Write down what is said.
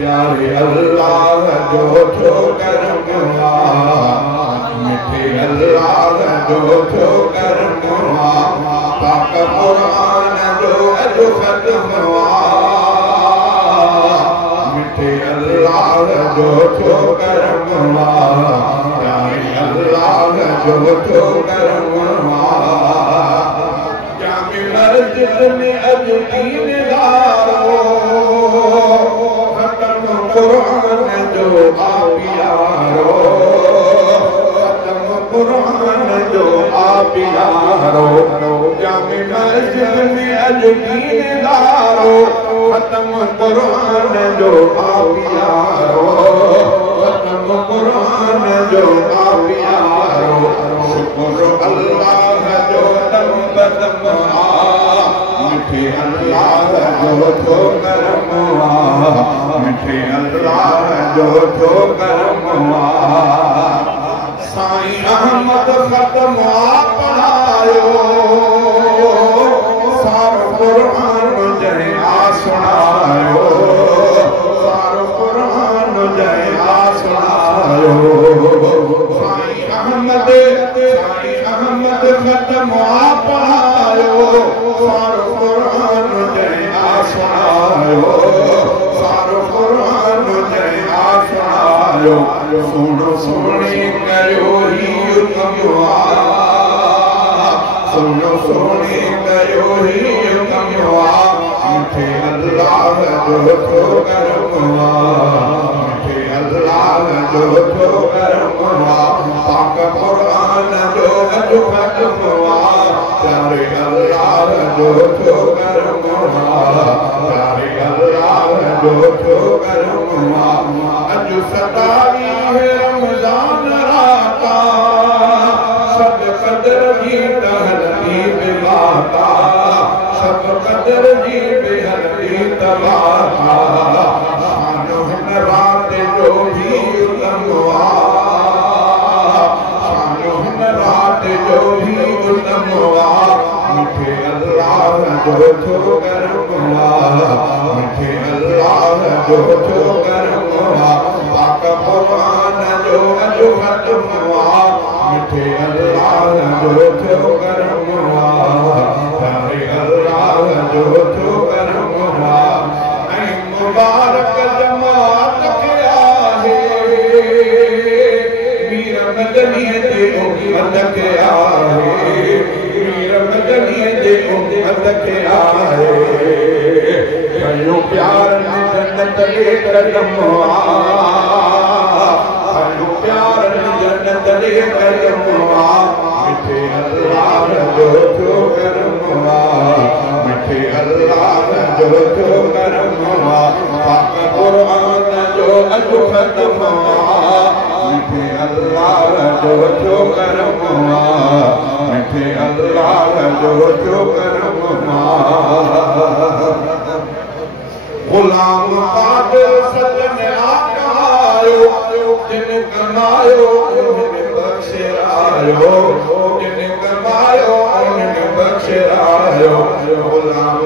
प्यारे अल्लाह जो थो करम मिठे अल्लाह जो थो करम पाक कुरान जो अॼु ख़त्म मिठे अल्लाह जो थो करम प्यारे अल्लाह जो थो करम जामे मस्जिद में अॼु दीनदारो कुरान जो आपियारो खत्म कुरान जो आपियारो जामे मस्जिद में अॼु दीनदारो खत्म कुरान जो आपियारो खत्म कुरान जो आपियारो शुक्र अल्लाह जो दम बदम मिठे अल्लाह जो थो करम मिठे अल्लाह जो थो करम साईं अहमद ख़त्म पढ़ायो सारो कुरान जंहिं सुणायो सारो कुरान जंहिं सुणायो साईं अहमद ख़त्म पढ़ायो सारो कुरान जंहिं सुणायो सारो कुरान जंहिं सुणायो सुनो सुणी कयो ही कमवा सुनो सुणी कयो ही कमवा मिठे अल्लाह जो थो करमवा मिठे अल्लाह जो थो करमवा पाक कुरान जो अॼु ख़त्मवा प्यारे अल्लाह जो थो करमवा प्यारे अल्लाह जो थो करमवा अॼु 27 रमज़ान राता सब क़दर जी टहलती बिलाता सब क़दर जी बेहदी तबाता शानो हिन रात जो भी उतमवा शानो हिन रात जो भी उतमवा मिठे अल्लाह जो थो करमवा मिठे अल्लाह जो थो करमवा पाक कुरान जो अॼु ख़त्मवा मिठे अल्लाह जो थो करमवा प्यारे अल्लाह जो थो करमवा ऐं मुबारक जमात खे आहे मीर मदनीअ जे उम्मत खे आहे मीर मदनीअ जे उम्मत खे आहे कयो प्यार में जन्नत जे कदम कयो प्यार में जन्नत जे कदम मिठे अल्लाह जो थो करमवा मिठे अल्लाह जो थो करमवा पाक कुरान जो अॼु ख़त्मवा मिठे अल्लाह जो थो करमवा मिठे अल्लाह जो थो करमवा गुलाम कादिर सजन आयो जिन कमायो उन्हें बख्शरायो जिन कमायो उन्हें बख्शरायो गुलाम